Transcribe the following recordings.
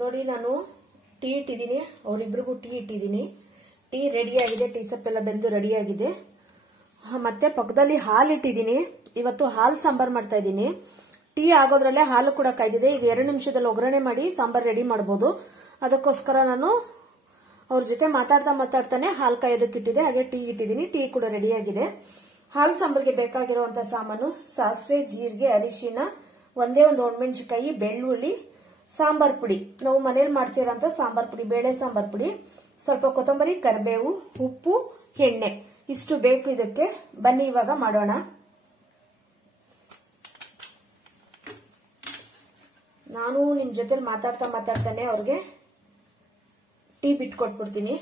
ನೋಡಿ ನಾನು ಟೀ ಇಟ್ಟಿದ್ದೀನಿ, ಅವರಿಬ್ರಿಗೂ ಟೀ ಇಟ್ಟಿದ್ದೀನಿ. ಟೀ ರೆಡಿ ಆಗಿದೆ, ಟೀ ಸೊಪ್ಪೆಲ್ಲ ಬೆಂದು ರೆಡಿ ಆಗಿದೆ. ಮತ್ತೆ ಪಕ್ಕದಲ್ಲಿ ಹಾಲು ಇಟ್ಟಿದ್ದೀನಿ. ಇವತ್ತು ಹಾಲು ಸಾಂಬಾರ್ ಮಾಡ್ತಾ ಇದ್ದೀನಿ. ಟೀ ಆಗೋದ್ರಲ್ಲೇ ಹಾಲು ಕೂಡ ಕಾಯ್ದಿದೆ. ಈಗ 2 ನಿಮಿಷದಲ್ಲಿ ಒಗ್ಗರಣೆ ಮಾಡಿ ಸಾಂಬಾರ್ ರೆಡಿ ಮಾಡಬಹುದು. ಅದಕ್ಕೋಸ್ಕರ ನಾನು ಅವ್ರ ಜೊತೆ ಮಾತಾಡ್ತಾನೆ ಹಾಲು ಕಾಯೋದಕ್ಕೆ ಇಟ್ಟಿದೆ. ಹಾಗೆ ಟೀ ಇಟ್ಟಿದ್ದೀನಿ, ಟೀ ಕೂಡ ರೆಡಿ ಆಗಿದೆ. ಹಾಲು ಸಾಂಬಾರ್ಗೆ ಬೇಕಾಗಿರುವಂತಹ ಸಾಮಾನು ಸಾಸಿವೆ, ಜೀರಿಗೆ, ಅರಿಶಿನ, ಒಂದೇ ಒಂದು ಒಣಮೆಣಸಿನಕಾಯಿ, ಬೆಳ್ಳುಳ್ಳಿ, ಸಾಂಬಾರ್ ಪುಡಿ, ನಾವು ಮನೇಲಿ ಮಾಡ್ಸಿರೋಂಥ ಸಾಂಬಾರ್ ಪುಡಿ, ಬೇಳೆ ಸಾಂಬಾರ್ ಪುಡಿ, ಸ್ವಲ್ಪ ಕೊತ್ತಂಬರಿ, ಕರಿಬೇವು, ಉಪ್ಪು, ಎಣ್ಣೆ, ಇಷ್ಟು ಬೇಕು ಇದಕ್ಕೆ. ಬನ್ನಿ ಇವಾಗ ಮಾಡೋಣ. ನಾನು ನಿಮ್ ಜೊತೆ ಮಾತಾಡ್ತಾನೆ ಅವ್ರಿಗೆ ಟೀ ಬಿಟ್ಕೊಟ್ಬಿಡ್ತೀನಿ.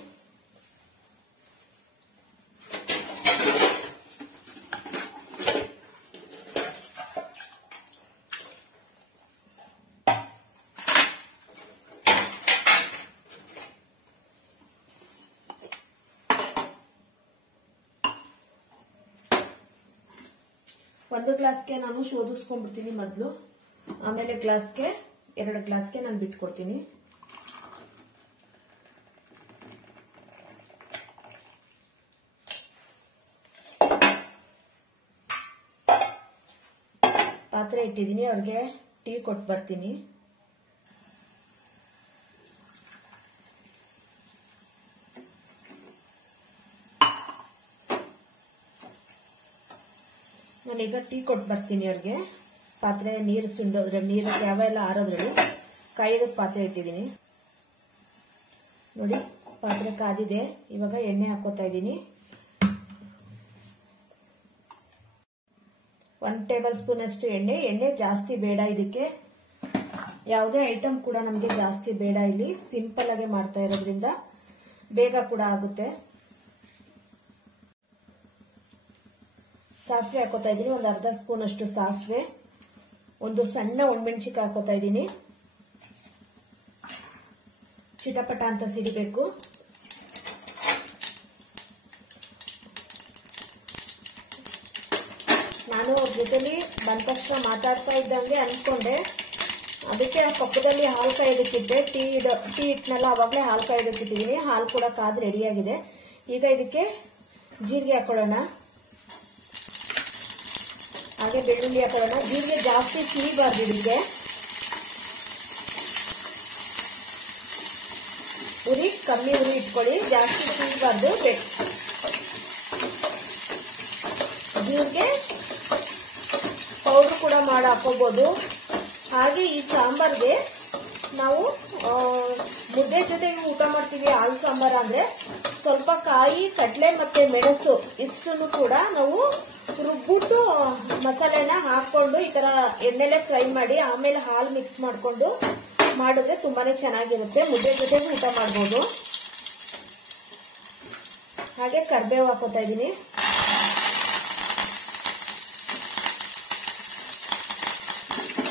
ಒಂದು ಗ್ಲಾಸ್ಗೆ ನಾನು ಶೋಧಿಸ್ಕೊಂಡ್ಬಿಡ್ತೀನಿ ಮೊದಲು, ಆಮೇಲೆ ಗ್ಲಾಸ್ಗೆ 2 ಗ್ಲಾಸ್ಗೆ ನಾನು ಬಿಟ್ಕೊಡ್ತೀನಿ. ಪಾತ್ರೆ ಇಟ್ಟಿದ್ದೀನಿ, ಅವ್ರಿಗೆ ಟೀ ಕೊಟ್ಟು ಬರ್ತೀನಿ. ನಾನೀಗ ಟೀ ಕೊಟ್ಟು ಬರ್ತೀನಿ ಅವ್ರಿಗೆ. ಪಾತ್ರೆ ನೀರು ಸುಂಡೋದ್ರೆ, ನೀರು ಯಾವೆಲ್ಲ ಆರೋದ್ರಲ್ಲಿ ಕಾಯೋದಕ್ಕೆ ಪಾತ್ರೆ ಇಟ್ಟಿದ್ದೀನಿ. ನೋಡಿ ಪಾತ್ರೆ ಕಾದಿದೆ. ಇವಾಗ ಎಣ್ಣೆ ಹಾಕೋತಾ ಇದ್ದೀನಿ. 1 ಟೇಬಲ್ ಸ್ಪೂನ್ ಅಷ್ಟು ಎಣ್ಣೆ ಜಾಸ್ತಿ ಬೇಡ ಇದಕ್ಕೆ. ಯಾವುದೇ ಐಟಮ್ ಕೂಡ ನಮಗೆ ಜಾಸ್ತಿ ಬೇಡ. ಇಲ್ಲಿ ಸಿಂಪಲ್ ಆಗಿ ಮಾಡ್ತಾ ಇರೋದ್ರಿಂದ ಬೇಗ ಕೂಡ ಆಗುತ್ತೆ. ಸಾಸಿವೆ ಹಾಕೋತಾ ಇದ್ದೀನಿ, ಒಂದು ಅರ್ಧ ಸ್ಪೂನ್ ಅಷ್ಟು ಸಾಸಿವೆ, ಒಂದು ಸಣ್ಣ ಒಣಮೆಣಸಿನಕಾಯಿ ಹಾಕೋತಾ ಇದ್ದೀನಿ. ಚಿಟಪಟ ಅಂತ ಸಿಡಿಬೇಕು. ನಾನು ಅವ್ರ ಜೊತೆಲಿ ಬಂದ ತಕ್ಷಣ ಮಾತಾಡ್ತಾ ಇದ್ದಂಗೆ ಅನ್ಕೊಂಡೆ, ಅದಕ್ಕೆ ಪಕ್ಕದಲ್ಲಿ ಹಾಲು ಕಾಯೋದಕ್ಕಿಟ್ಟೆ. ಟೀ ಇಟ್ನೆಲ್ಲ ಅವಾಗಲೇ ಹಾಲು ಕಾಯೋದಕ್ಕಿಟ್ಟಿದ್ದೀನಿ. ಹಾಲು ಕೂಡ ಕಾದು ರೆಡಿಯಾಗಿದೆ. ಈಗ ಇದಕ್ಕೆ ಜೀರಿಗೆ ಹಾಕೊಳ್ಳೋಣ, ಹಾಗೆ ಬೆಳ್ಳುಳ್ಳಿ ಹಾಕೊಳ್ಳೋಣ. ಜೀರಿಗೆ ಜಾಸ್ತಿ ಸಿಡಿಬಾರ್ದು ಇದಕ್ಕೆ. ಉರಿ ಕಮ್ಮಿ ಉರಿ ಇಟ್ಕೊಳ್ಳಿ, ಜಾಸ್ತಿ ಸಿಡಿಬಾರ್ದು. ಜೀರಿಗೆ ಪೌಡರ್ ಕೂಡ ಮಾಡಿ ಹಾಕೋಬಹುದು. ಹಾಗೆ ಈ ಸಾಂಬಾರ್ಗೆ ನಾವು ಮುದ್ದೆ ಜೊತೆಗೆ ಊಟ ಮಾಡ್ತೀವಿ. ಹಾಲು ಸಾಂಬಾರ್ ಅಂದ್ರೆ ಸ್ವಲ್ಪ ಕಾಯಿ, ಕಡಲೆ ಮತ್ತೆ ಮೆಣಸು ಇಷ್ಟನ್ನು ಕೂಡ ನಾವು ರುಬ್ಬಿಟ್ಟು ಮಸಾಲೆನ ಹಾಕೊಂಡು ಈ ತರ ಎಣ್ಣೆಲೆ ಫ್ರೈ ಮಾಡಿ ಆಮೇಲೆ ಹಾಲು ಮಿಕ್ಸ್ ಮಾಡ್ಕೊಂಡು ಮಾಡಿದ್ರೆ ತುಂಬಾನೇ ಚೆನ್ನಾಗಿರುತ್ತೆ. ಮುದ್ದೆ ಜೊತೆಗೂ ಊಟ ಮಾಡಬಹುದು. ಹಾಗೆ ಕರಿಬೇವು ಹಾಕೋತಾ ಇದ್ದೀನಿ.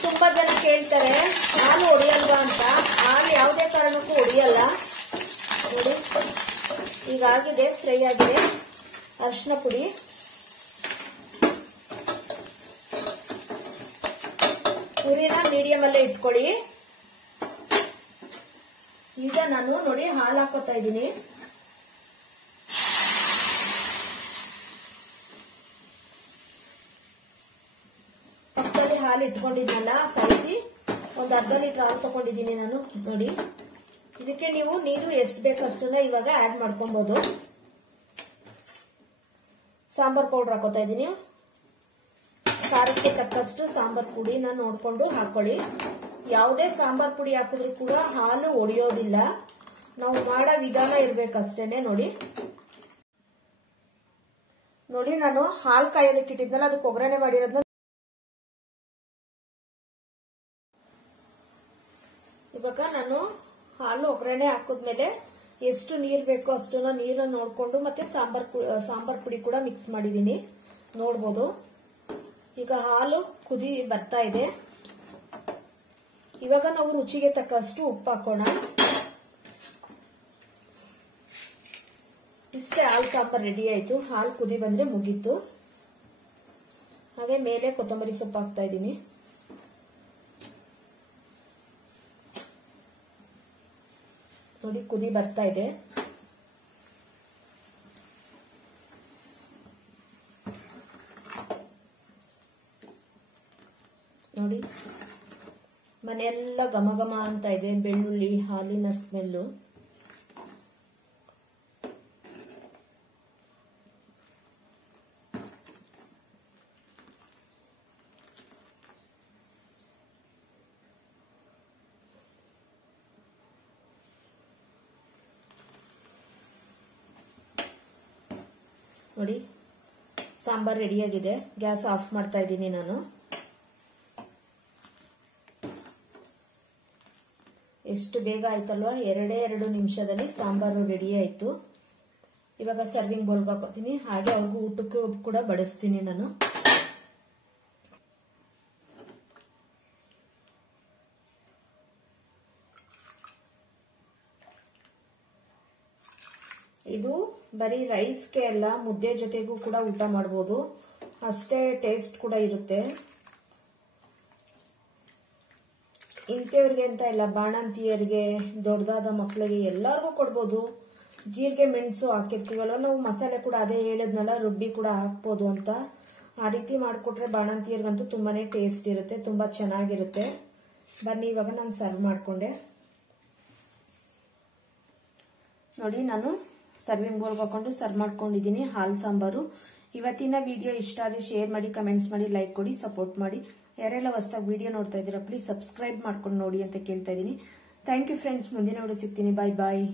ತುಂಬಾ ಜನ ಕೇಳ್ತಾರೆ ಹಾಲು ಹೊಡೆಯಲ್ವಾ ಅಂತ. ಹಾಲು ಯಾವುದೇ ಕಾರಣಕ್ಕೂ ಹೊಡೆಯಲ್ಲ. ನೋಡಿ ಈಗಾಗಿದೆ, ಫ್ರೈ ಆಗಿದೆ. ಅರಿಶಿನ ಪುಡಿ, ಉರಿನ ಮೀಡಿಯಂ ಅಲ್ಲೇ ಇಟ್ಕೊಳ್ಳಿ. ಈಗ ನಾನು ನೋಡಿ ಹಾಲು ಹಾಕೋತಾ ಇದ್ದೀನಿ. ಪಕ್ಕದಲ್ಲಿ ಹಾಲು ಇಟ್ಕೊಂಡಿದ್ನಲ್ಲ ಕಾಯಿಸಿ, ಒಂದು ಅರ್ಧ ಲೀಟರ್ ಹಾಲು ತಗೊಂಡಿದ್ದೀನಿ ನಾನು. ನೋಡಿ ಇದಕ್ಕೆ ನೀವು ನೀರು ಎಷ್ಟು ಬೇಕು ಅಷ್ಟನ್ನ ಇವಾಗ ಆಡ್ ಮಾಡ್ಕೊಬಹುದು. ಸಾಂಬಾರ್ ಪೌಡರ್ ಹಾಕೋತಾ ಇದ್ದೀನಿ. ಖಾರಕ್ಕೆ ತಕ್ಕಷ್ಟು ಸಾಂಬಾರ್ ಪುಡಿನ ನೋಡ್ಕೊಂಡು ಹಾಕೊಳ್ಳಿ. ಯಾವುದೇ ಸಾಂಬಾರ್ ಪುಡಿ ಹಾಕಿದ್ರು ಕೂಡ ಹಾಲು ಒಡೆಯೋದಿಲ್ಲ. ನಾವು ಮಾಡೋ ವಿಧಾನ ಇರ್ಬೇಕಷ್ಟೇನೆ. ನೋಡಿ ನಾನು ಹಾಲು ಕಾಯೋದಕ್ಕೆ ಇಟ್ಟಿದ್ನಲ್ಲ, ಅದಕ್ಕೆ ಒಗ್ಗರಣೆ ಮಾಡಿರೋದನ್ನ ಇವಾಗ ನಾನು ಹಾಲು ಒಗ್ಗರಣೆ ಹಾಕಿದ್ಮೇಲೆ ಎಷ್ಟು ನೀರು ಬೇಕೋ ಅಷ್ಟನ್ನ ನೀರನ್ನು ನೋಡ್ಕೊಂಡು ಮತ್ತೆ ಸಾಂಬಾರ್ ಪುಡಿ ಕೂಡ ಮಿಕ್ಸ್ ಮಾಡಿದೀನಿ, ನೋಡ್ಬೋದು. ಈಗ ಹಾಲು ಕುದಿ ಬರ್ತಾ ಇದೆ. ಇವಾಗ ನಾವು ರುಚಿಗೆ ತಕ್ಕಷ್ಟು ಉಪ್ಪು ಹಾಕೋಣ. ಇಷ್ಟೇ, ಹಾಲು ಸಾಂಬಾರ್ ರೆಡಿ ಆಯ್ತು. ಹಾಲು ಕುದಿ ಬಂದ್ರೆ ಮುಗೀತು. ಹಾಗೆ ಮೇಲೆ ಕೊತ್ತಂಬರಿ ಸೊಪ್ಪು ಹಾಕ್ತಾ ಇದ್ದೀನಿ. ನೋಡಿ ಕುದಿ ಬರ್ತಾ ಇದೆ. ನೋಡಿ ಮನೆಯೆಲ್ಲ ಘಮ ಘಮ ಅಂತ ಇದೆ, ಬೆಳ್ಳುಳ್ಳಿ ಹಾಲಿನ ಸ್ಮೆಲ್ಲು. ನೋಡಿ ಸಾಂಬಾರ್ ರೆಡಿಯಾಗಿದೆ. ಗ್ಯಾಸ್ ಆಫ್ ಮಾಡ್ತಾ ಇದ್ದೀನಿ ನಾನು. ಎಷ್ಟು ಬೇಗ ಆಯ್ತಲ್ವಾ, 2 ನಿಮಿಷದಲ್ಲಿ ಸಾಂಬಾರು ರೆಡಿ ಆಯ್ತು. ಇವಾಗ ಸರ್ವಿಂಗ್ ಬೌಲ್ಗೆ ಹಾಕೋತೀನಿ. ಹಾಗೆ ಅವ್ರಿಗೂ ಊಟಕ್ಕೂ ಕೂಡ ಬಡಿಸ್ತೀನಿ ನಾನು. ಇದು ಬರೀ ರೈಸ್ಗೆ ಅಲ್ಲ, ಮುದ್ದೆ ಜೊತೆಗೂ ಕೂಡ ಊಟ ಮಾಡಬಹುದು. ಅಷ್ಟೇ ಟೇಸ್ಟ್ ಕೂಡ ಇರುತ್ತೆ. ಇಂಥವ್ರಿಗೆ ಅಂತ ಇಲ್ಲ, ಬಾಣಂತಿಯರಿಗೆ, ದೊಡ್ಡದಾದ ಮಕ್ಕಳಿಗೆ ಎಲ್ಲರಿಗೂ ಕೊಡ್ಬೋದು. ಜೀರಿಗೆ ಮೆಣಸು ಹಾಕಿರ್ತೀವಲ್ಲ ನಾವು, ಮಸಾಲೆ ಕೂಡ ಅದೇ ಹೇಳಿದ್ನಲ್ಲ, ರುಬ್ಬಿ ಕೂಡ ಹಾಕ್ಬೋದು ಅಂತ. ಆ ರೀತಿ ಮಾಡಿಕೊಟ್ರೆ ಬಾಣಂತಿಯರಿಗಂತೂ ತುಂಬಾನೇ ಟೇಸ್ಟ್ ಇರುತ್ತೆ, ತುಂಬಾ ಚೆನ್ನಾಗಿರುತ್ತೆ. ಬನ್ನಿ ಇವಾಗ ನಾನು ಸರ್ವ್ ಮಾಡ್ಕೊಂಡೆ. ನೋಡಿ ನಾನು ಸರ್ವಿಂಗ್ ಬೌಲ್ಗೆ ಹಾಕೊಂಡು ಸರ್ವ್ ಮಾಡ್ಕೊಂಡಿದ್ದೀನಿ ಹಾಲ್ ಸಾಂಬಾರು. ಇವತ್ತಿನ ವಿಡಿಯೋ ಇಷ್ಟ ಆದರೆ ಶೇರ್ ಮಾಡಿ, ಕಮೆಂಟ್ಸ್ ಮಾಡಿ, ಲೈಕ್ ಕೊಡಿ, ಸಪೋರ್ಟ್ ಮಾಡಿ. ಯಾರೆಲ್ಲ ಹೊಸದಾಗಿ ವಿಡಿಯೋ ನೋಡ್ತಾ ಇದ್ದೀರಾ ಪ್ಲೀಸ್ ಸಬ್ಸ್ಕ್ರೈಬ್ ಮಾಡ್ಕೊಂಡು ನೋಡಿ ಅಂತ ಕೇಳ್ತಾ ಇದ್ದೀನಿ. Thank you friends. ಮುಂದಿನ ವಿಡಿಯೋ ಸಿಗ್ತೀನಿ. ಬಾಯ್ ಬಾಯ್.